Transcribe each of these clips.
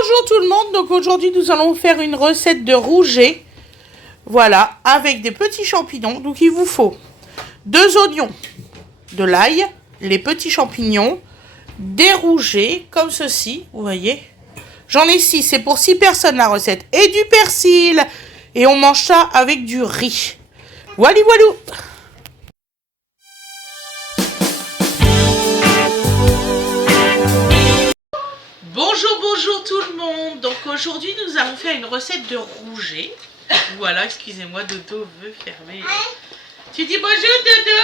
Bonjour tout le monde, donc aujourd'hui nous allons faire une recette de rouget, voilà, avec des petits champignons. Donc il vous faut 2 oignons, de l'ail, les petits champignons, des rougets, comme ceci, vous voyez. J'en ai 6, c'est pour 6 personnes la recette, et du persil, et on mange ça avec du riz. Voilà, voilà. Bonjour tout le monde. Donc aujourd'hui nous allons faire une recette de rouget. Voilà, excusez-moi, Dodo veut fermer. Tu dis bonjour Dodo?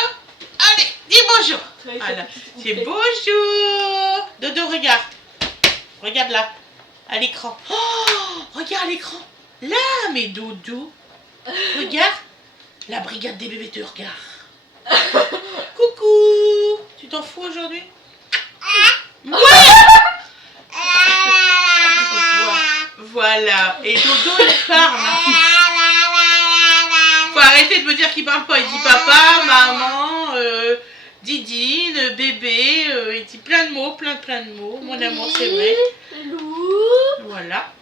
Allez, dis bonjour. Voilà, c'est bonjour. Dodo, regarde. Regarde là, à l'écran. Oh, regarde l'écran. Là, mais Dodo. Regarde. La brigade des bébés te regarde. Coucou. Tu t'en fous aujourd'hui? Ouais. Voilà, et Dodo il parle. Faut arrêter de me dire qu'il parle pas. Il dit papa, maman, Didine, bébé, il dit plein de mots, plein de mots. Mon amour, c'est vrai. Voilà.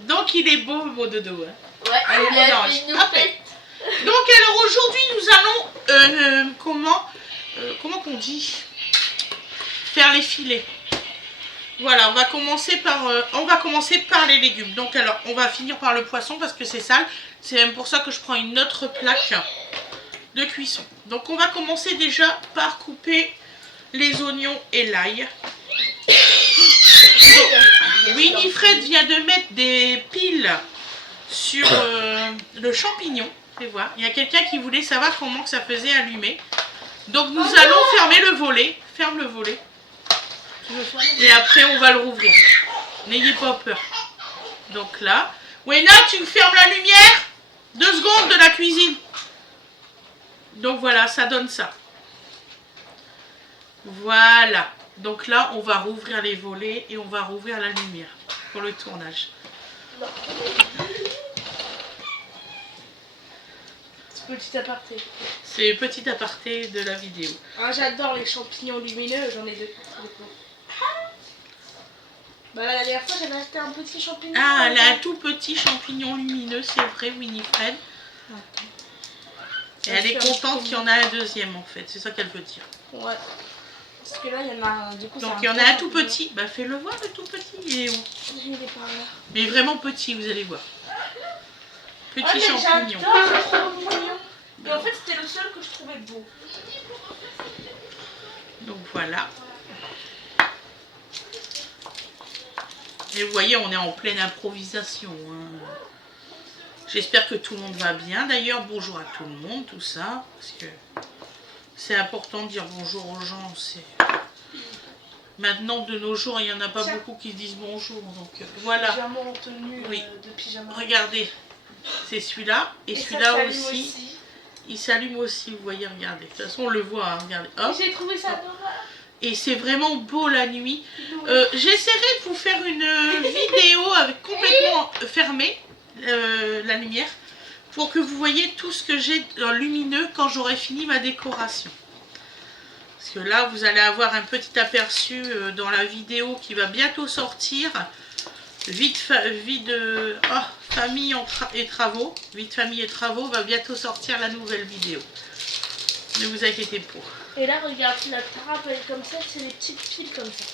Donc il est beau, mon Dodo. Hein. Ouais, allez, mon ange. Donc alors aujourd'hui nous allons, comment qu'on dit, faire les filets. Voilà, on va commencer par les légumes. Donc alors, on va finir par le poisson parce que c'est sale. C'est même pour ça que je prends une autre plaque de cuisson. Donc on va commencer déjà par couper les oignons et l'ail. Winifred vient de mettre des piles sur le champignon. Vous allez voir, il y a quelqu'un qui voulait savoir comment que ça faisait allumer. Donc nous allons fermer le volet. Ferme le volet. Et après on va le rouvrir. N'ayez pas peur. Donc là. Wena, tu fermes la lumière 2 secondes de la cuisine. Donc voilà, ça donne ça. Voilà. Donc là, on va rouvrir les volets et on va rouvrir la lumière pour le tournage. Petit aparté. C'est petit aparté de la vidéo. Ah, j'adore les champignons lumineux, j'en ai 2. Bah, la dernière fois, j'avais acheté un petit champignon. Ah, elle a un tout petit champignon lumineux, c'est vrai, Winifred. Et elle est contente qu'il y en a un deuxième, en fait. C'est ça qu'elle veut dire. Ouais. Parce que là, il y en a du coup. Donc, il y en a un tout petit. Bah, fais-le voir, le tout petit. Il est où? Il est par là. Mais vraiment petit, vous allez voir. Petit champignon. Et en fait, c'était le seul que je trouvais beau. Donc, voilà. Et vous voyez, on est en pleine improvisation. Hein. J'espère que tout le monde va bien. D'ailleurs, bonjour à tout le monde, tout ça. Parce que c'est important de dire bonjour aux gens. Maintenant, de nos jours, il n'y en a pas beaucoup qui disent bonjour. Donc, voilà. Pyjama en tenue de pyjama. Regardez, c'est celui-là. Et celui-là aussi. Il s'allume aussi, vous voyez, regardez. De toute façon, on le voit, hein, regardez. J'ai trouvé ça adorable. Et c'est vraiment beau la nuit. J'essaierai de vous faire une vidéo avec complètement fermée la lumière pour que vous voyez tout ce que j'ai lumineux quand j'aurai fini ma décoration. Parce que là, vous allez avoir un petit aperçu dans la vidéo qui va bientôt sortir. Famille et travaux. Vite famille et travaux va bientôt sortir la nouvelle vidéo. Ne vous inquiétez pas. Et là, regarde, la trappe elle est comme ça, c'est des petites piles comme ça.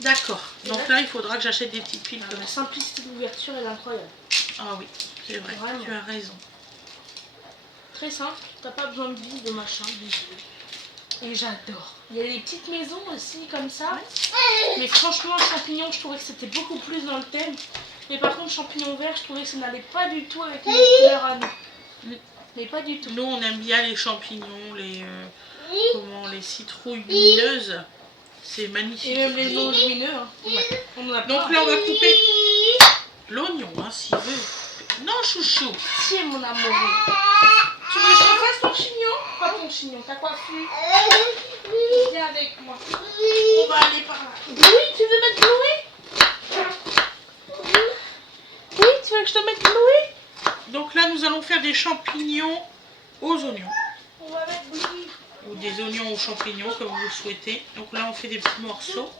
D'accord. Donc là, il faudra que j'achète des petites piles comme ça. La ça. simplicité de l'ouverture est incroyable. Ah oui, c'est vrai. Vraiment. Tu as raison. Très simple. T'as pas besoin de billes, de machin. Et j'adore. Il y a des petites maisons aussi comme ça. Ouais. Mais franchement, champignon, je trouvais que c'était beaucoup plus dans le thème. Mais par contre, champignon vert, je trouvais que ça n'allait pas du tout avec nos couleurs à nous. Mais pas du tout. Nous, on aime bien les champignons, les citrouilles lumineuses. C'est magnifique. Et même les oignons lumineux. Hein. Ouais. Donc là, on va couper l'oignon, hein, s'il veut. Non, chouchou. Si, mon amour. Tu veux que je refasse ton chignon? Pas ton chignon, ta coiffure. Viens avec moi. On va aller par là. Oui, tu veux mettre Louis? Oui, tu veux que je te mette Louis? Donc là, nous allons faire des champignons aux oignons. On va mettre Louis. ou des oignons aux champignons comme vous le souhaitez. Donc là on fait des petits morceaux.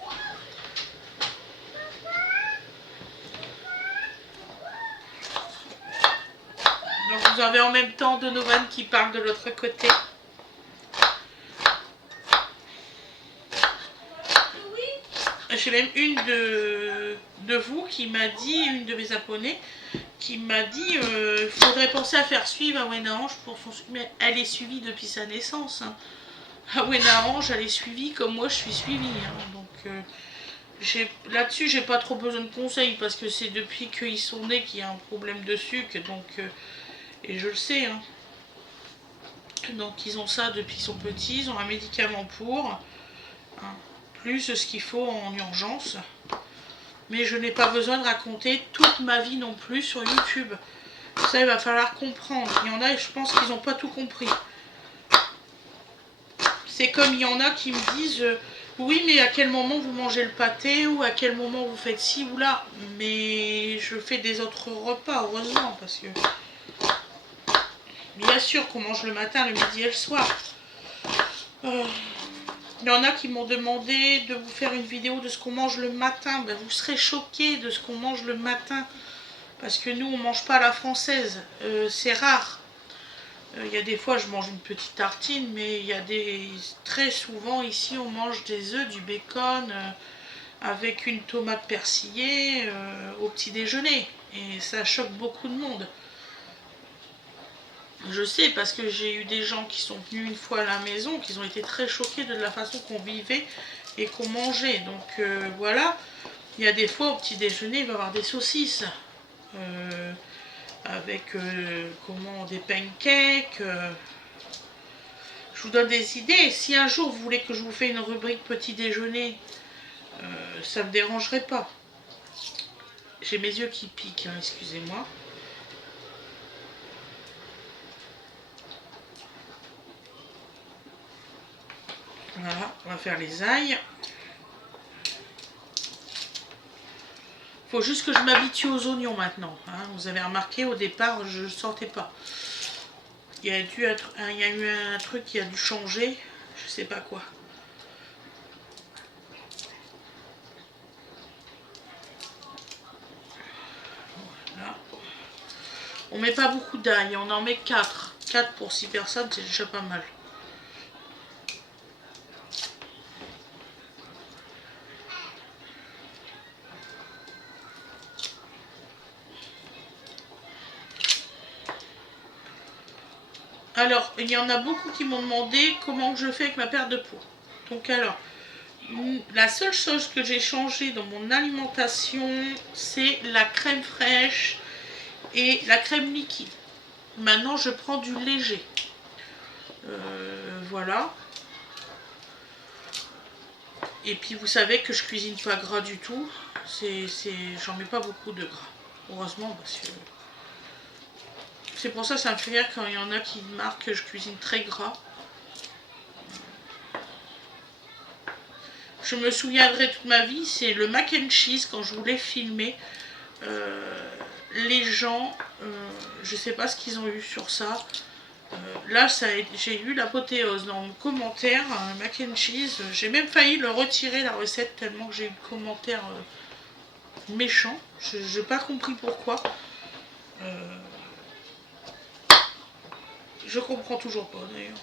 Donc vous avez en même temps Donovan qui parle de l'autre côté. J'ai même une de vous qui m'a dit, une de mes abonnés, qui m'a dit il faudrait penser à faire suivre à Wenange pour son... Mais elle est suivie depuis sa naissance. Hein. À Wenange, elle est suivie comme moi je suis suivie. Hein. Donc là-dessus, j'ai pas trop besoin de conseils parce que c'est depuis qu'ils sont nés qu'il y a un problème de sucre. Donc, et je le sais. Hein. Donc ils ont ça depuis qu'ils sont petits, ils ont un médicament pour. Hein. Plus ce qu'il faut en urgence. Mais je n'ai pas besoin de raconter toute ma vie non plus sur YouTube. Ça, il va falloir comprendre. Il y en a, je pense qu'ils n'ont pas tout compris. C'est comme il y en a qui me disent oui, mais à quel moment vous mangez le pâté ou à quel moment vous faites ci ou là. Mais je fais des autres repas, heureusement, parce que bien sûr qu'on mange le matin, le midi et le soir. Il y en a qui m'ont demandé de vous faire une vidéo de ce qu'on mange le matin. Ben, vous serez choqués de ce qu'on mange le matin. Parce que nous, on ne mange pas à la française. C'est rare. Il y a des fois, je mange une petite tartine, mais il y a très souvent, ici, on mange des œufs, du bacon, avec une tomate persillée au petit déjeuner. Et ça choque beaucoup de monde. Je sais parce que j'ai eu des gens qui sont venus une fois à la maison, qui ont été très choqués de la façon qu'on vivait et qu'on mangeait. Donc voilà, il y a des fois au petit déjeuner, il va y avoir des saucisses avec des pancakes. Je vous donne des idées. Si un jour vous voulez que je vous fasse une rubrique petit déjeuner, ça ne me dérangerait pas. J'ai mes yeux qui piquent, hein, excusez-moi. Voilà, on va faire les ails. Faut juste que je m'habitue aux oignons maintenant. Hein. Vous avez remarqué, au départ, je ne sentais pas. Il y a eu un truc qui a dû changer. Je sais pas quoi. Voilà. On met pas beaucoup d'ail, on en met 4. 4 pour 6 personnes, c'est déjà pas mal. Alors, il y en a beaucoup qui m'ont demandé comment je fais avec ma perte de poids. Donc alors, la seule chose que j'ai changée dans mon alimentation, c'est la crème fraîche et la crème liquide. Maintenant, je prends du léger. Voilà. Et puis, vous savez que je cuisine pas gras du tout. J'en mets pas beaucoup de gras. Heureusement, parce que... C'est pour ça que ça me fait rire quand il y en a qui marquent que je cuisine très gras. Je me souviendrai toute ma vie, c'est le mac and cheese quand je voulais filmer. Les gens, je sais pas ce qu'ils ont eu sur ça. Là, j'ai eu l'apothéose dans mon commentaire, mac and cheese. J'ai même failli le retirer la recette tellement que j'ai eu de commentaires méchants. Je n'ai pas compris pourquoi. Je comprends toujours pas d'ailleurs.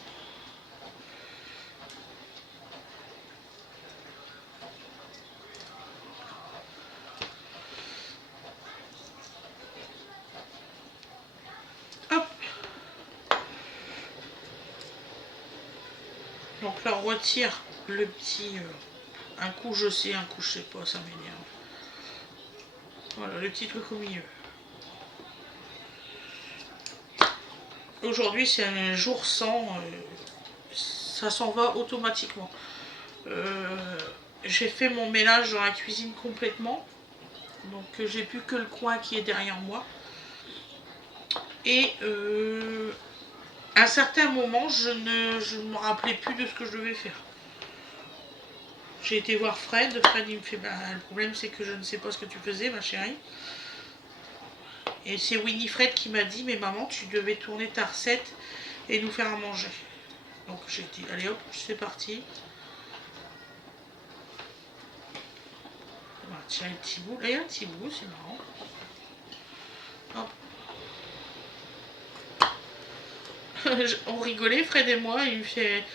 Hop. Donc là on retire le petit... un coup je sais, un coup je sais pas, ça m'énerve. Voilà, le petit truc au milieu. Aujourd'hui c'est un jour sans... ça s'en va automatiquement. J'ai fait mon ménage dans la cuisine complètement. Donc j'ai plus que le coin qui est derrière moi. Et à un certain moment, je ne me rappelais plus de ce que je devais faire. J'ai été voir Fred. Fred il me fait le problème c'est que je ne sais pas ce que tu faisais ma chérie. Et c'est Winifred qui m'a dit mais maman tu devais tourner ta recette et nous faire à manger. Donc j'ai dit, allez hop, c'est parti. On va tirer un petit bout. Là, il y a un petit bout, c'est marrant. Hop. On rigolait, Fred et moi, il me fait...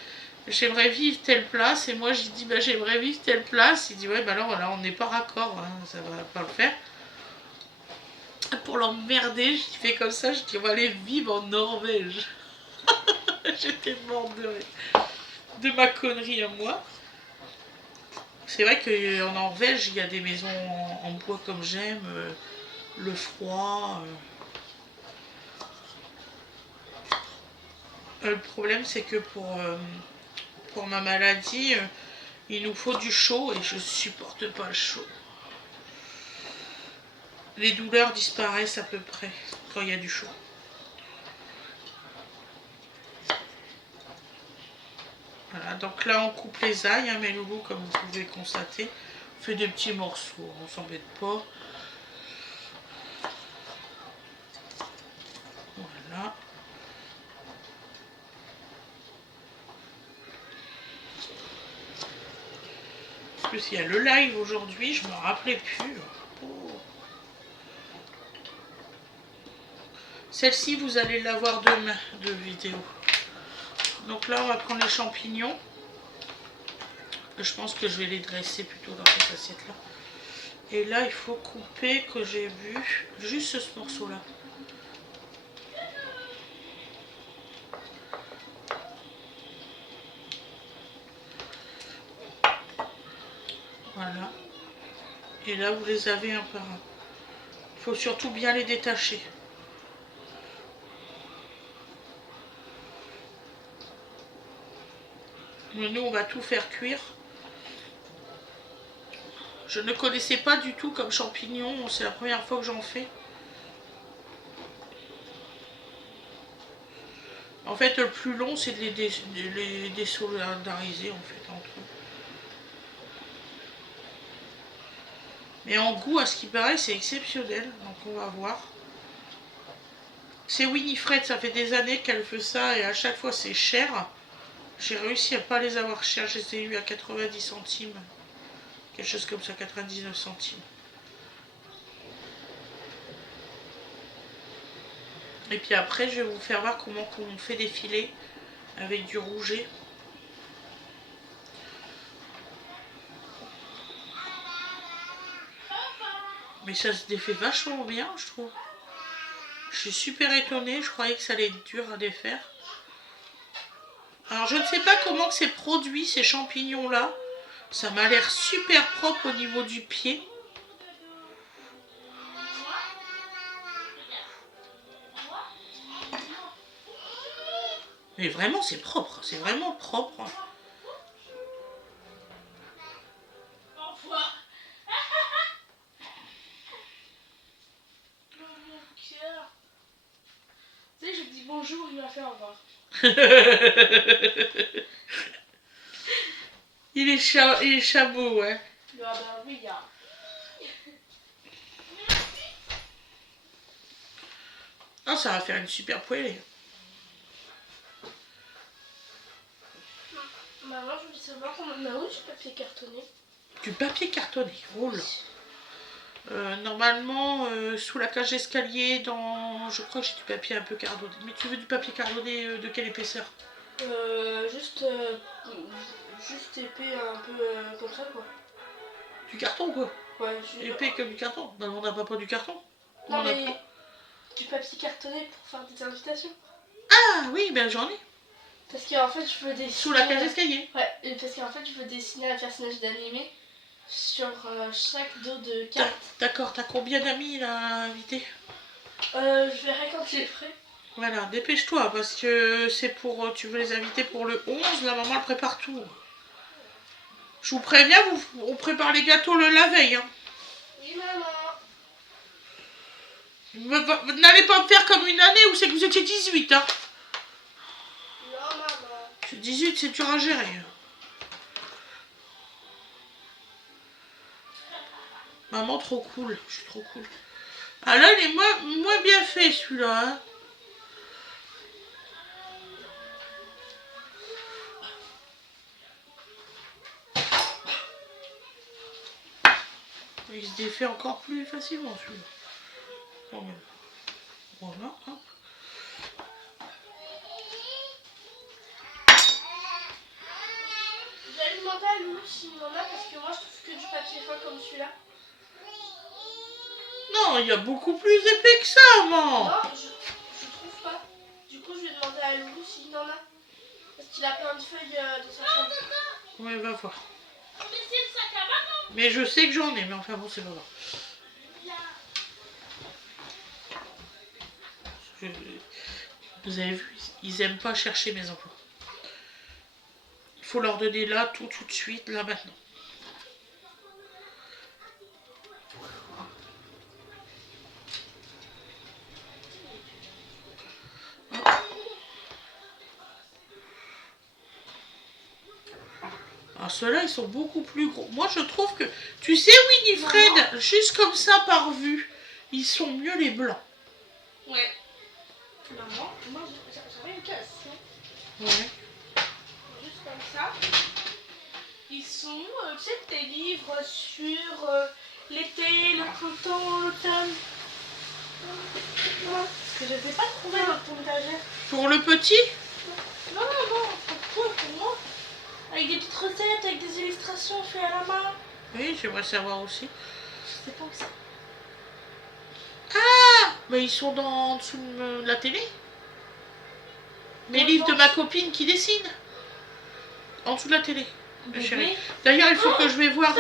J'aimerais vivre telle place, et moi j'ai dit bah j'aimerais vivre telle place. Il dit ouais bah alors là on n'est pas raccord, hein, ça va pas le faire. Pour l'emmerder, je fais comme ça, je dis on va aller vivre en Norvège. J'étais morte de rire de ma connerie à moi. C'est vrai qu'en Norvège il y a des maisons en bois comme j'aime, le froid. Le problème c'est que pour ma maladie, il nous faut du chaud et je supporte pas le chaud. Les douleurs disparaissent à peu près quand il y a du chaud. Voilà, donc là on coupe les ailes, hein, mes loulous, comme vous pouvez constater. On fait des petits morceaux, on s'embête pas. Voilà. En plus il y a le live aujourd'hui, je me rappelais plus. Oh. Celle-ci vous allez la voir demain de vidéo. Donc là on va prendre les champignons. Je pense que je vais les dresser plutôt dans cette assiette là. Et là il faut couper, que j'ai vu, juste ce morceau là. Voilà. Et là vous les avez un par un. Il faut surtout bien les détacher. Nous on va tout faire cuire. Je ne connaissais pas du tout comme champignon, c'est la première fois que j'en fais. En fait, le plus long, c'est de les désolidariser en fait entre eux. Mais en goût, à ce qui paraît, c'est exceptionnel, donc on va voir. C'est Winifred, ça fait des années qu'elle fait ça et à chaque fois c'est cher. J'ai réussi à pas les avoir chers, je les ai eu à 90 centimes. Quelque chose comme ça, 99 centimes. Et puis après, je vais vous faire voir comment on fait des filets avec du rouget. Mais ça se défait vachement bien, je trouve. Je suis super étonnée, je croyais que ça allait être dur à défaire. Alors je ne sais pas comment c'est produit ces champignons-là. Ça m'a l'air super propre au niveau du pied. Mais vraiment c'est propre, c'est vraiment propre. Tu sais, je dis bonjour, il m'a fait au revoir. Il est chameau, ouais. Ah ben oui, il y a. Ah, ça va faire une super poêlée. Maman, je voulais savoir qu'on en a où du papier cartonné. Du papier cartonné, oh là. Normalement, sous la cage d'escalier, je crois que j'ai du papier un peu cartonné. Mais tu veux du papier cartonné de quelle épaisseur? Juste épais, un peu comme ça, quoi. Du carton, quoi? Ouais, épais comme du carton? Non, on n'a pas du carton. Non, mais du papier cartonné pour faire des invitations. Ah oui, ben j'en ai. Parce qu'en fait, je veux dessiner... Sous la cage d'escalier. Ouais, parce qu'en fait, je veux dessiner un personnage d'animé sur chaque dos de carte. D'accord, t'as combien d'amis là invités? Je verrai quand c'est frais. Voilà, dépêche-toi parce que c'est pour... Tu veux les inviter pour le 11, la maman elle prépare tout. Je vous préviens, on prépare les gâteaux la veille. Hein. Oui, maman. N'allez pas me faire comme une année où c'est que vous étiez 18. Hein. Non, maman. 18, c'est dur à gérer. Maman, trop cool. Je suis trop cool. Ah là, il est moins bien fait celui-là. Hein. Il se défait encore plus facilement celui-là. Quand même. Voilà. Hop. J'allais demander à Loulou s'il en a parce que moi je trouve que du papier fin comme celui-là. Non, il y a beaucoup plus épais que ça, maman. Non, je trouve pas. Du coup, je vais demander à Loulou s'il en a. Parce qu'il a plein de feuilles dans sa chambre. Ouais, va voir. Mais c'est le sac à maman. Mais je sais que j'en ai, mais enfin bon, c'est pas grave. Vous avez vu, ils aiment pas chercher mes enfants. Il faut leur donner là, tout de suite, là, maintenant. Alors ceux-là, ils sont beaucoup plus gros. Moi, je trouve que... Tu sais, Winifred, juste comme ça, par vue, ils sont mieux les blancs. Ouais. Maman, moi j'avais une question. Ouais. Juste comme ça. Ils sont, tu sais, tes livres sur l'été, le printemps, l'automne. Parce que je ne les ai pas trouvés dans ton étagère. Pour le petit? Non, pour toi, pour moi. Avec des petites recettes, avec des illustrations faites à la main. Oui, j'aimerais savoir aussi. Je sais pas où c'est. Ah! Mais ils sont dans dessous de la télé. Mes livres de ma copine qui dessine. En dessous de la télé. Chérie. D'ailleurs, il faut que je vais voir...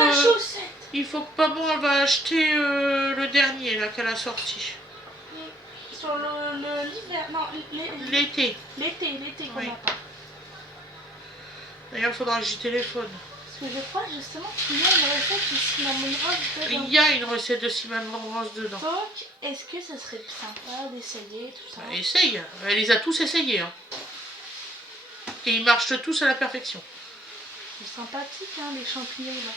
il faut que maman elle va acheter le dernier là qu'elle a sorti. Sur l'hiver, non, l'été. L'été qu'on Oui. n'a pas. D'ailleurs, il faudra que j'y téléphone. Parce que je crois justement qu'il y a une recette de cinnamon rose dedans. Il y a une recette de cinnamon rose dedans. Donc, est-ce que ça serait sympa d'essayer tout ça? Bah, essaye. Elle les a tous essayés. Hein. Et ils marchent tous à la perfection. C'est sympathique, hein, les champignons là.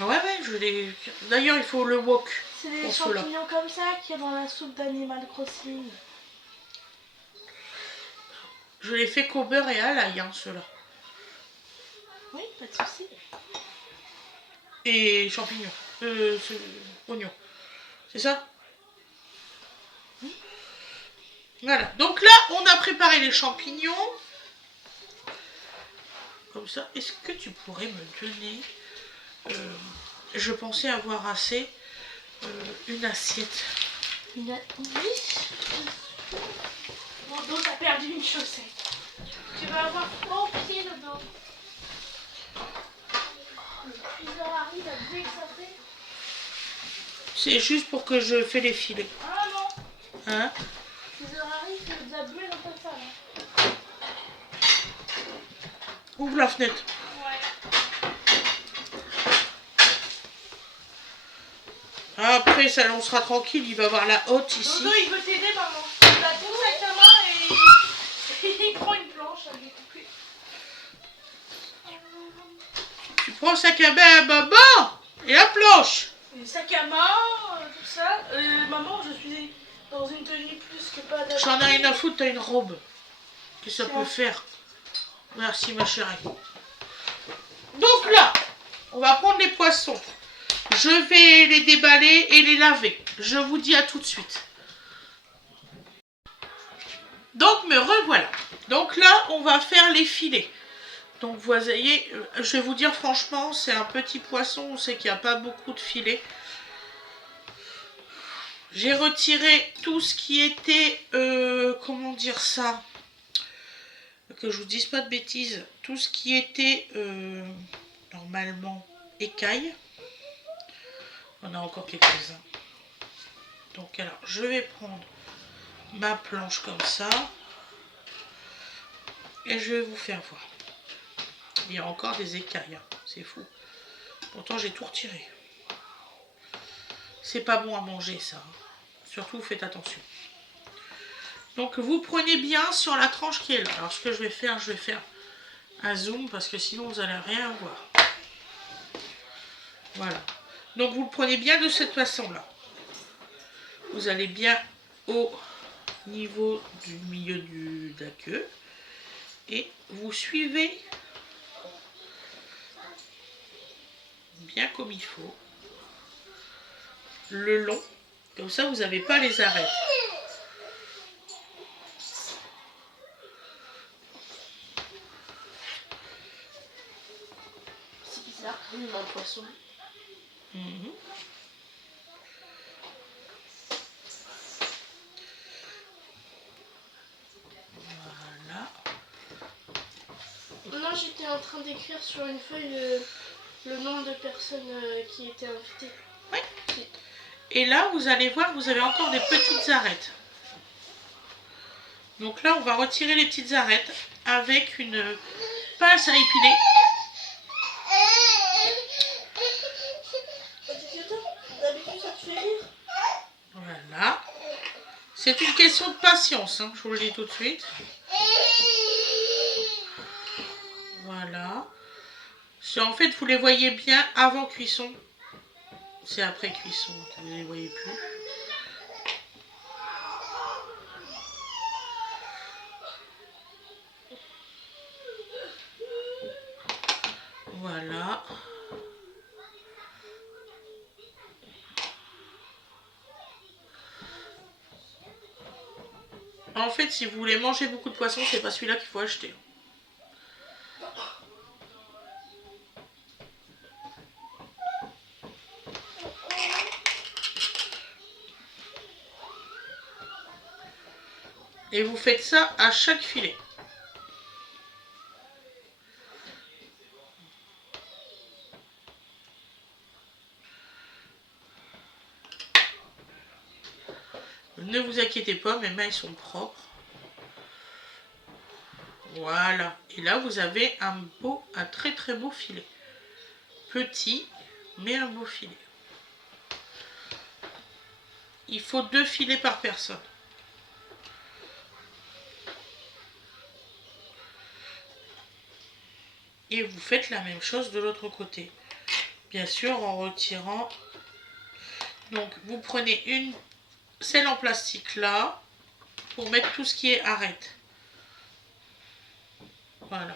Ah ouais, je les... D'ailleurs, il faut le wok. C'est des champignons comme ça qu'il y a dans la soupe d'animal crossing. Je les fais qu'au beurre et à l'ail, hein, ceux-là. Oui, pas de souci. Et champignons. Oignons. C'est ça? Voilà. Donc là, on a préparé les champignons. Comme ça. Est-ce que tu pourrais me donner... je pensais avoir assez une assiette. Oui. Mon dos, t'as perdu une chaussette. Tu vas avoir froid au pied dedans. Le cuiseur arrive à dès que ça fait. C'est juste pour que je fais les filets. Ah non. Hein? Le cuiseur arrive, c'est déjà bué dans ta salle. Ouvre la fenêtre. Après, ça, on sera tranquille, il va avoir la hotte ici. Dodo, il veut t'aider, maman. Il a tout sac à main et il prend une planche à découper. Tu prends le sac à bain à maman et la planche. Le sac à main, tout ça. Maman, je suis dans une tenue plus que pas d'habitude. J'en ai rien à foutre, t'as une robe. Qu'est-ce que ça peut faire? Merci, ma chérie. Donc là, on va prendre les poissons. Je vais les déballer et les laver. Je vous dis à tout de suite. Donc me revoilà. Donc là, on va faire les filets. Donc vous voyez, je vais vous dire franchement, c'est un petit poisson. On sait qu'il n'y a pas beaucoup de filets. J'ai retiré tout ce qui était, comment dire ça, que je vous dise pas de bêtises, tout ce qui était normalement écailles. On a encore quelques-uns. Donc alors, je vais prendre ma planche comme ça. Et je vais vous faire voir. Il y a encore des écailles. Hein. C'est fou. Pourtant, j'ai tout retiré. C'est pas bon à manger, ça. Surtout, faites attention. Donc, vous prenez bien sur la tranche qui est là. Alors, ce que je vais faire un zoom parce que sinon, vous n'allez rien voir. Voilà. Donc vous le prenez bien de cette façon-là. Vous allez bien au niveau du milieu de la queue. Et vous suivez bien comme il faut. le long. Comme ça, vous n'avez pas les arêtes. C'est bizarre, comme un poisson. Mmh. Non, j'étais en train d'écrire sur une feuille le nombre de personnes qui étaient invitées. Oui. Et là, vous allez voir, vous avez encore des petites arêtes. Donc là, on va retirer les petites arêtes avec une pince à épiler. D'habitude, ça te fait rire. Voilà. C'est une question de patience, hein, je vous le dis tout de suite. Voilà. En fait, vous les voyez bien avant cuisson. C'est après cuisson que vous ne les voyez plus. Voilà. En fait, si vous voulez manger beaucoup de poissons, c'est pas celui-là qu'il faut acheter. Et vous faites ça à chaque filet. Ne vous inquiétez pas, mes mains sont propres. Voilà. Et là, vous avez un très très beau filet. Petit, mais un beau filet. Il faut 2 filets par personne. Et vous faites la même chose de l'autre côté. Bien sûr, en retirant. Donc, vous prenez une selle en plastique là, pour mettre tout ce qui est arête. Voilà.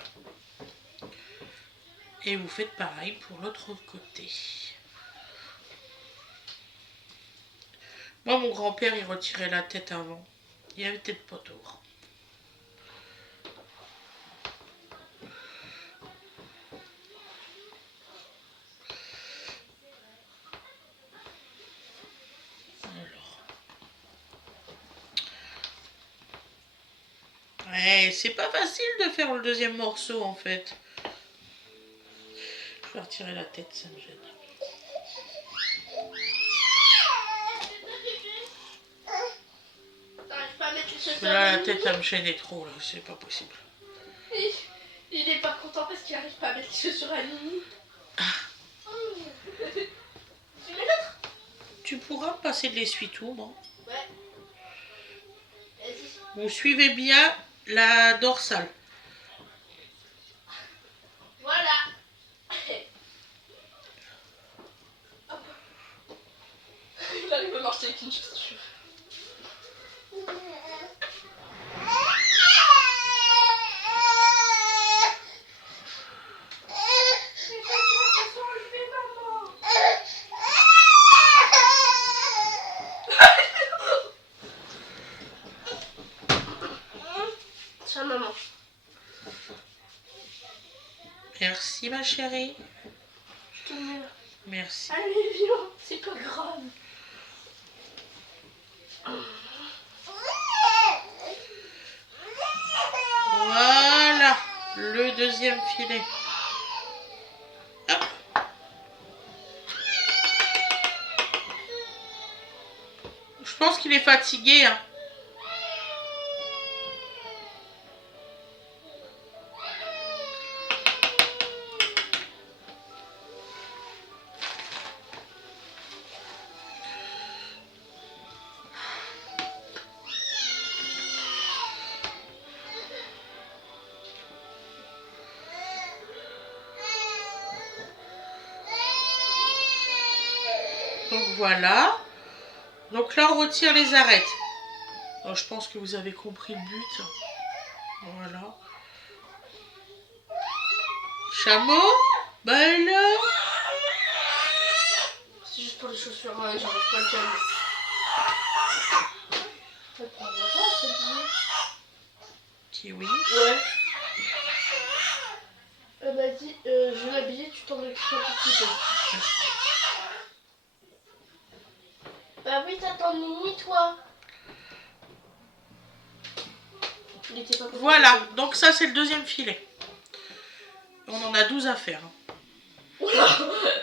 Et vous faites pareil pour l'autre côté. Moi, mon grand-père, il retirait la tête avant. Il y avait peut-être pas tort. Alors. Ouais, c'est pas facile de faire le deuxième morceau, en fait. Je vais retirer la tête, ça me gêne. Là, la tête, elle me gênait trop, là. C'est pas possible. Il est pas content parce qu'il arrive pas à mettre les chaussures à Nini. Tu mets l'autre? Tu pourras me passer de l'essuie-tout, moi. Ouais. Vas-y. Vous suivez bien la dorsale. Voilà. Il arrive à marcher avec une chaussure. Tiens, maman. Merci, ma chérie. Je te le mets là. Merci. Allez, viens, c'est pas grave. Voilà, le deuxième filet. Hop. Je pense qu'il est fatigué, hein. Donc voilà. Donc là, on retire les arêtes. Alors, je pense que vous avez compris le but. Voilà. Chameau? Bah alors? C'est juste pour les chaussures. chaussures, j'arrive pas à le calmer. Ça prend longtemps, ce billet. Kiwi. Ouais. Elle m'a dit, je vais l'habiller, tu t'en occupes un petit peu. Bah oui, t'attends Mimi, toi. Il était pas content. Voilà, donc ça c'est le deuxième filet. On en a 12 à faire.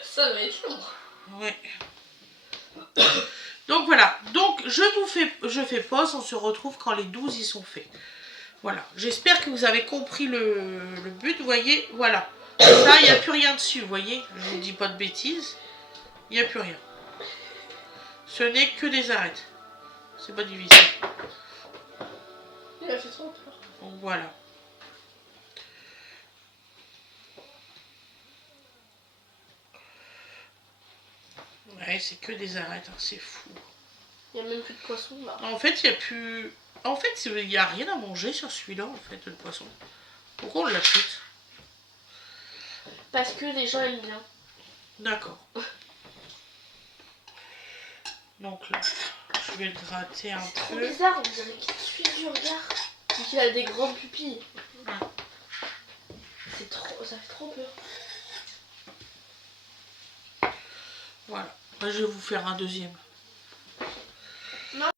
Ça va être long. Ouais. Donc voilà, donc je fais pause, on se retrouve quand les 12 ils sont faits. Voilà, j'espère que vous avez compris le but, vous voyez, voilà. Ça, il n'y a plus rien dessus, vous voyez, je ne dis pas de bêtises, il n'y a plus rien. Ce n'est que des arêtes, c'est pas divisé. Il a fait trop peur. Donc voilà. Ouais, c'est que des arêtes, hein, c'est fou. Il n'y a même plus de poisson là. En fait, il n'y a plus... En fait, il n'y a rien à manger sur celui-là, en fait, le poisson. Pourquoi on l'achète? Parce que les gens aiment bien. D'accord. Donc là, je vais le gratter un Trop peu. bizarre, on dirait qu'il suit du regard. Et qu'il a des grandes pupilles. Ouais. C'est trop... Ça fait trop peur. Voilà. Là, je vais vous faire un deuxième. Non.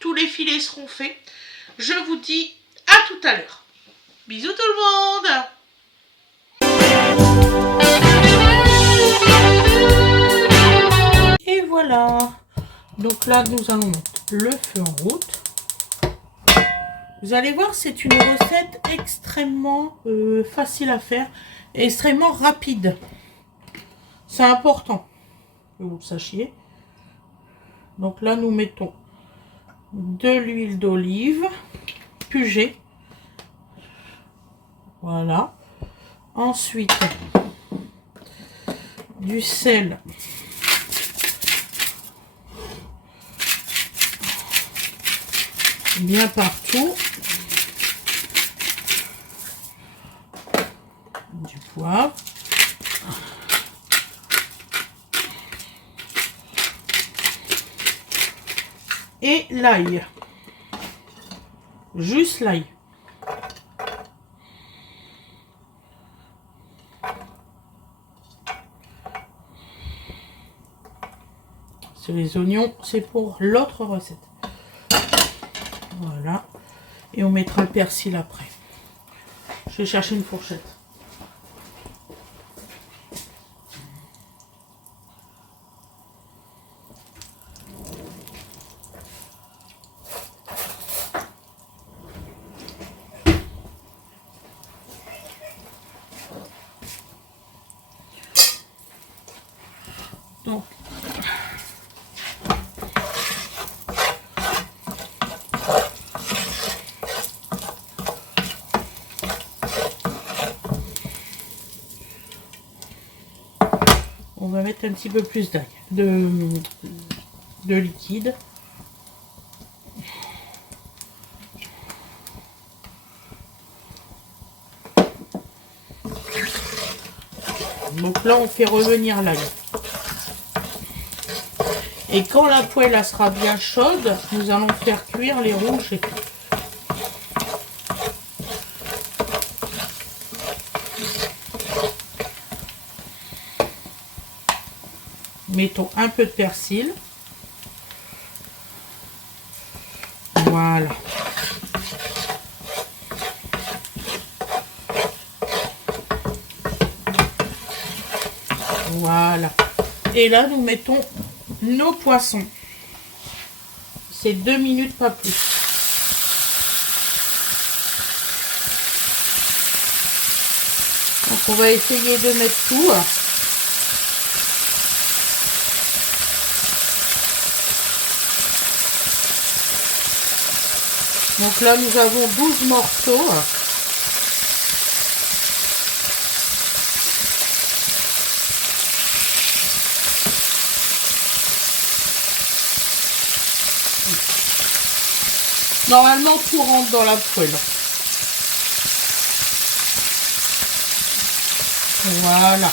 Tous les filets seront faits. Je vous dis à tout à l'heure. Bisous tout le monde. Et voilà. Donc là, nous allons mettre le feu en route. Vous allez voir, c'est une recette extrêmement facile à faire et extrêmement rapide. C'est important que vous le sachiez. Donc là, nous mettons de l'huile d'olive pugée. Voilà. Ensuite, du sel. Bien partout. Du poivre. Et l'ail. Juste l'ail. Sur les oignons, c'est pour l'autre recette. Voilà. Et on mettra le persil après. Je vais chercher une fourchette. Donc, on va mettre un petit peu plus d'ail, de liquide. Donc là, on fait revenir l'ail. Et quand la poêle elle sera bien chaude, nous allons faire cuire les rouges et tout. Mettons un peu de persil. Voilà. Voilà. Et là, nous mettons nos poissons. C'est 2 minutes, pas plus. Donc, on va essayer de mettre tout. Donc là, nous avons 12 morceaux. Normalement, tout rentre dans la poêle. Voilà.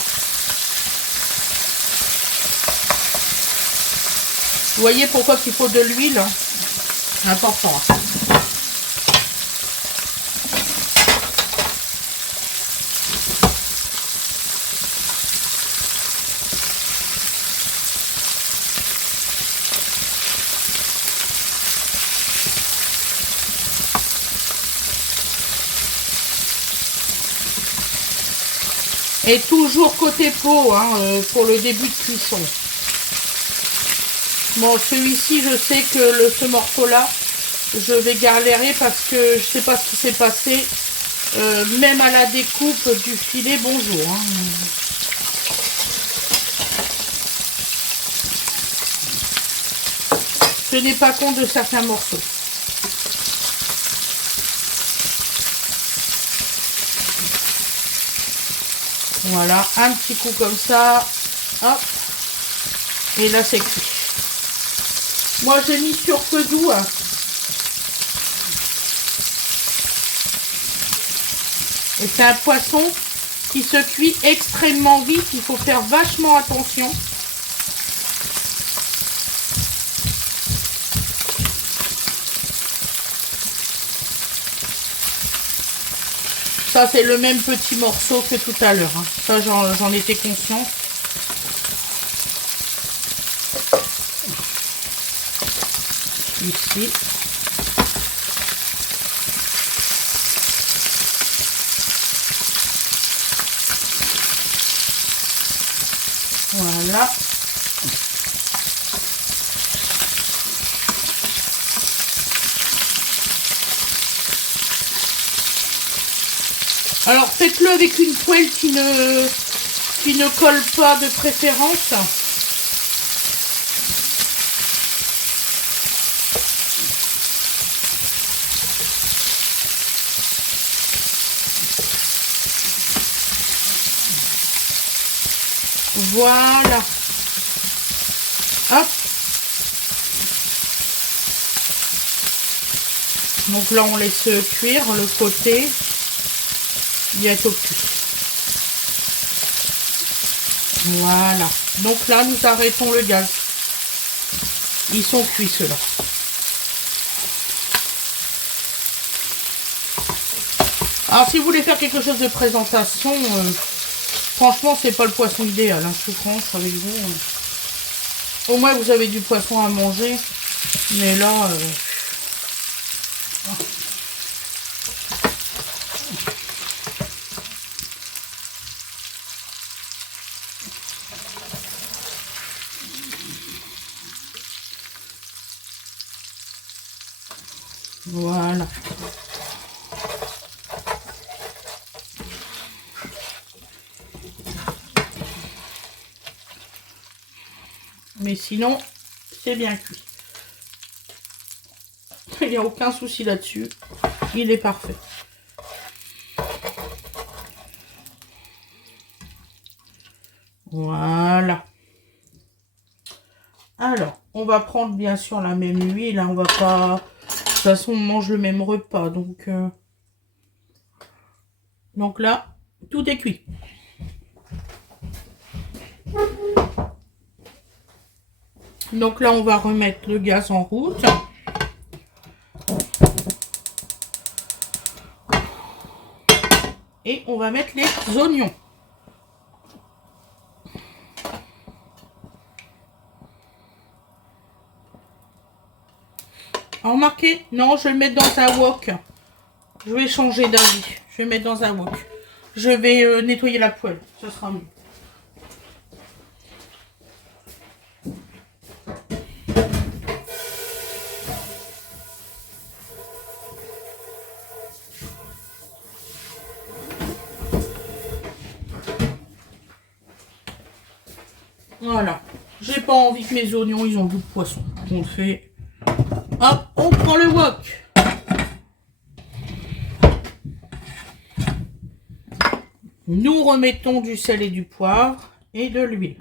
Vous voyez pourquoi il faut de l'huile, hein? C'est important. Hein. Et toujours côté peau, hein, pour le début de cuisson. Bon, celui-ci, je sais que ce morceau-là, je vais galérer parce que je sais pas ce qui s'est passé. Même à la découpe du filet, bonjour. Hein. Je n'ai pas compte de certains morceaux. Voilà, un petit coup comme ça. Hop. Et là, c'est cuit. Moi, j'ai mis sur feu doux. Hein. Et c'est un poisson qui se cuit extrêmement vite. Il faut faire vachement attention. Ça, c'est le même petit morceau que tout à l'heure. Hein. Ça, j'en étais consciente. Ici. Voilà. Alors faites-le avec une poêle qui ne colle pas de préférence. Voilà. Hop. Donc là on laisse cuire le côté. Bientôt cuit. Voilà. Donc là, nous arrêtons le gaz. Ils sont cuits, ceux-là. Alors, si vous voulez faire quelque chose de présentation, franchement, c'est pas le poisson idéal. Hein, je suis franche avec vous. Au moins, vous avez du poisson à manger. Mais là... Voilà. Mais sinon, c'est bien cuit. Il n'y a aucun souci là-dessus. Il est parfait. Voilà. Alors, on va prendre bien sûr la même huile. Hein, on va pas... De toute façon, on mange le même repas. Donc là, tout est cuit. Donc là, on va remettre le gaz en route. Et on va mettre les oignons. Remarquez, non, je vais le mettre dans un wok. Je vais changer d'avis. Je vais le mettre dans un wok. Je vais nettoyer la poêle. Ça sera mieux. Voilà. J'ai pas envie que mes oignons, ils ont le goût de poisson. On le fait. Hop, on prend le wok. Nous remettons du sel et du poivre et de l'huile.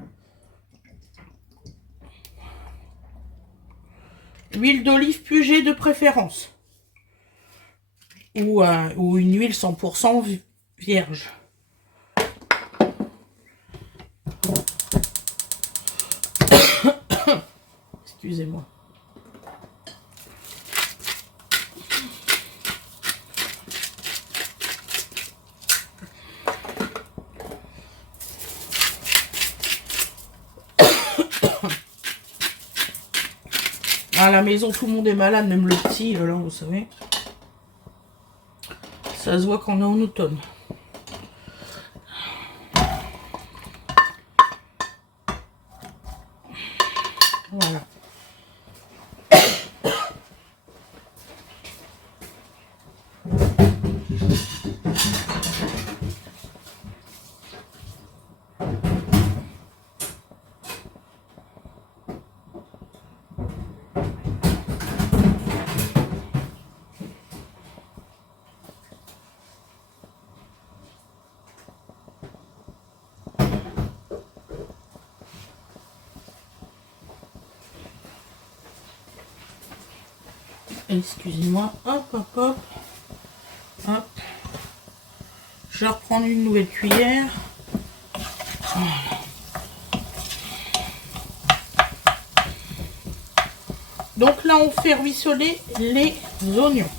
Huile d'olive pugée de préférence. Ou une huile 100% vierge. Excusez-moi. À la maison, tout le monde est malade, même le petit, là, vous savez. Ça se voit qu'on est en automne. Voilà. Excusez-moi, hop, hop, hop, hop. Je vais reprendre une nouvelle cuillère. Voilà. Donc là, on fait ruisseler les oignons.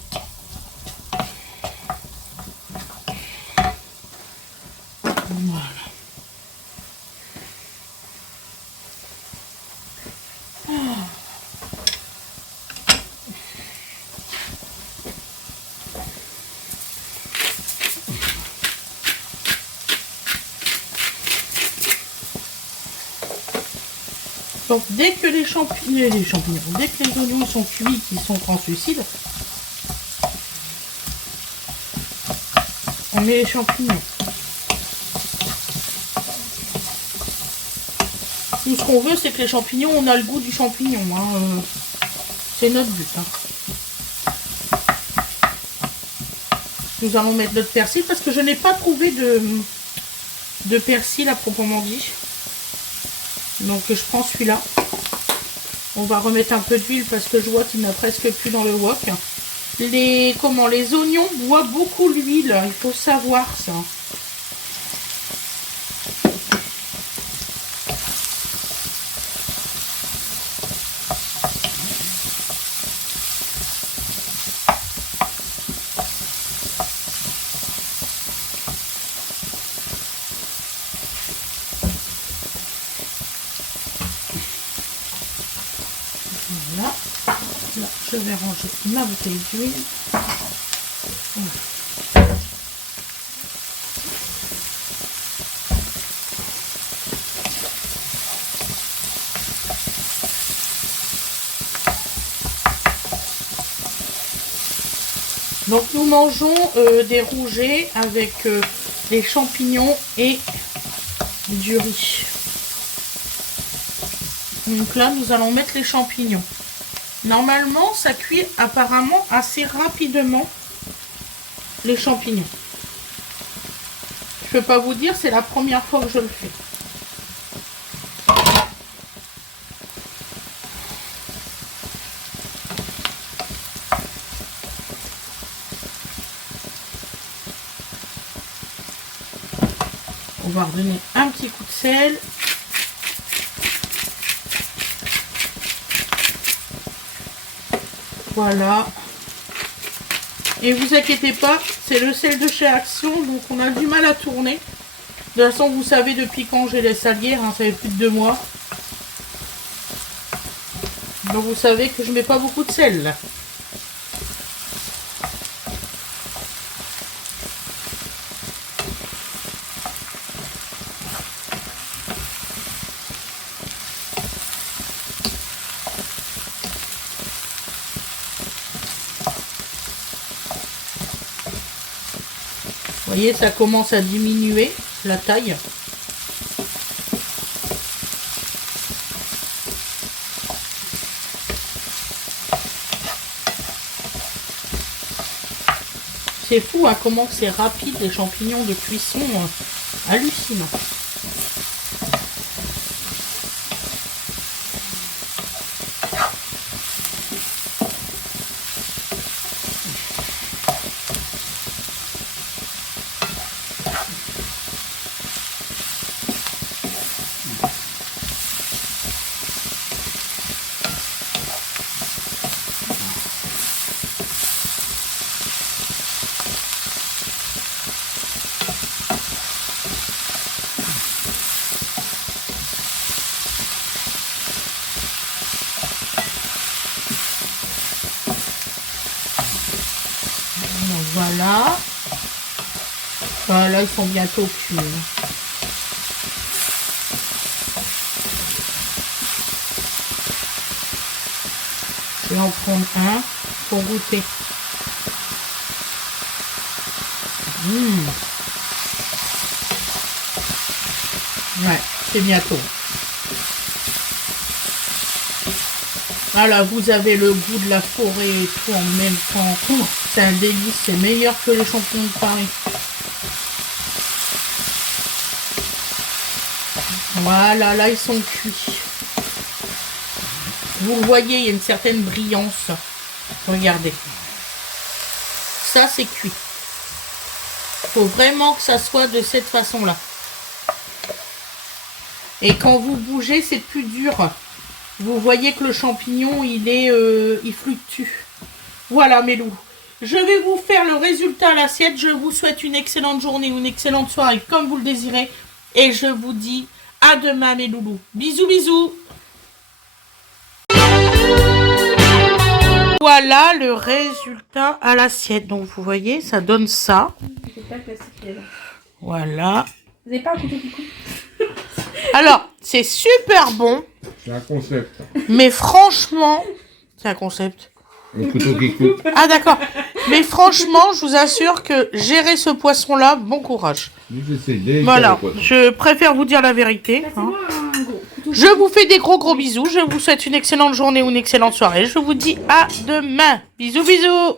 Voilà. Donc dès que les champignons, dès que les oignons sont cuits, qu'ils sont translucides, on met les champignons. Tout ce qu'on veut, c'est que les champignons, on a le goût du champignon. Hein. C'est notre but. Hein. Nous allons mettre notre persil parce que je n'ai pas trouvé de persil à proprement dit. Donc je prends celui-là. On va remettre un peu d'huile parce que je vois qu'il n'y en a presque plus dans le wok. Les oignons boivent beaucoup l'huile, il faut savoir ça. Voilà. Là, je vais ranger ma bouteille d'huile. Donc nous mangeons des rougets avec des champignons et du riz. Donc là nous allons mettre les champignons. Normalement ça cuit apparemment assez rapidement les champignons. Je peux pas vous dire, c'est la première fois que je le fais. On va redonner un petit coup de sel. Voilà. Et vous inquiétez pas, c'est le sel de chez Action, donc on a du mal à tourner. De toute façon, vous savez depuis quand j'ai les salières, hein, ça fait plus de 2 mois. Donc vous savez que je mets pas beaucoup de sel là. Vous voyez, ça commence à diminuer la taille. C'est fou hein, comment c'est rapide les champignons de cuisson, hallucinant. Voilà. Voilà, ils sont bientôt cuits. Je vais en prendre un pour goûter. Ouais, c'est bientôt. Voilà, vous avez le goût de la forêt et tout en même temps. C'est un délice, c'est meilleur que les champignons de Paris. Voilà, là ils sont cuits. Vous le voyez, il y a une certaine brillance. Regardez. Ça, c'est cuit. Il faut vraiment que ça soit de cette façon-là. Et quand vous bougez, c'est plus dur. Vous voyez que le champignon, il fluctue. Voilà mes loups. Je vais vous faire le résultat à l'assiette. Je vous souhaite une excellente journée ou une excellente soirée comme vous le désirez. Et je vous dis à demain mes loulous. Bisous, bisous. Voilà le résultat à l'assiette. Donc vous voyez, ça donne ça. Voilà. Vous n'avez pas un couteau qui coupe? Alors, c'est super bon. C'est un concept. Mais franchement, c'est un concept. Un couteau qui coupe. Ah d'accord. Mais franchement, je vous assure que gérer ce poisson-là, bon courage. Voilà, je préfère vous dire la vérité. Hein. Je vous fais des gros bisous. Je vous souhaite une excellente journée ou une excellente soirée. Je vous dis à demain. Bisous, bisous.